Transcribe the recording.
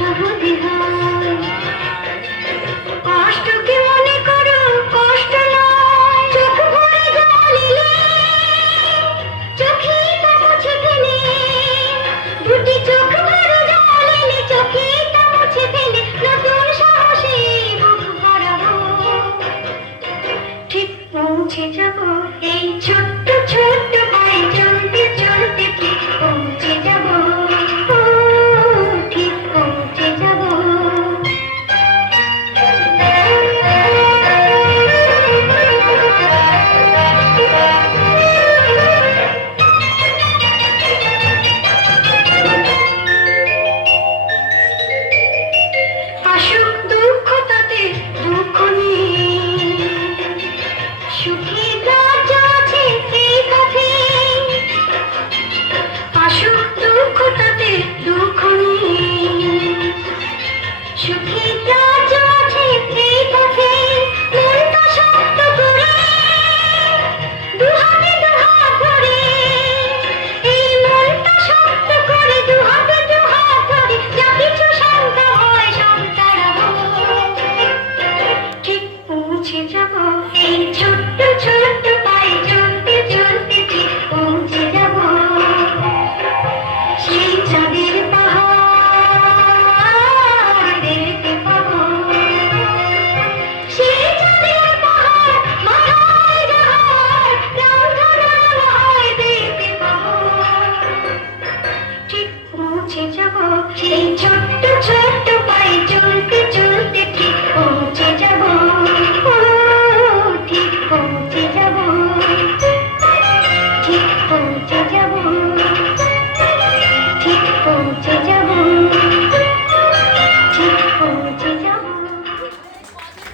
সহজে হয়। কষ্টকে মনে করো কষ্ট নয়, চোখ ভরে জল এলে চোখে তা মুছে ফেলে, দুটি চোখ ভরে জল এলে চোখে তা মুছে ফেলে, নতুন সাহসে বুক ভরাবো, ঠিক পৌঁছে যাবো এই ছোট্ট ছোট্ট পায়ে চলতে চলতে, ঠিক পৌঁছে যাবো, ও ঠিক পৌঁছে যাবো। আসুক দুঃখ তাতে দুঃখ নেই, সুখী দরজা আছে এই পথে। আসুক দুঃখ তাতে দুঃখ নেই, সুখী দরজা আছে এই পথে। মনটা শক্ত করে দুহাতে দুহাত ধরে, এই মনটা শক্ত করে দুহাতে দুহাত ধরে, যা কিছু শঙ্কা হয় সব তাড়াবো, ঠিক পৌঁছে যাবো এই ছোট্ট ছোট্ট পায়ে চলতে চলতে, ঠিক পৌঁছে যাবো সেই চাঁদের পাহাড় দেখতে পাবো, সেই চাঁদের পাহাড় মাথায় যাহার রামধনু হয় দেখতে পাবো, ঠিক পৌঁছে যাবো সেই ছোট্ট ছোট্ট পায়ে চলতে চলতে, ঠিক পৌঁছে যাবো, ও ঠিক পৌঁছে যাবো, ঠিক পৌঁছে যাবো, ঠিক পৌঁছে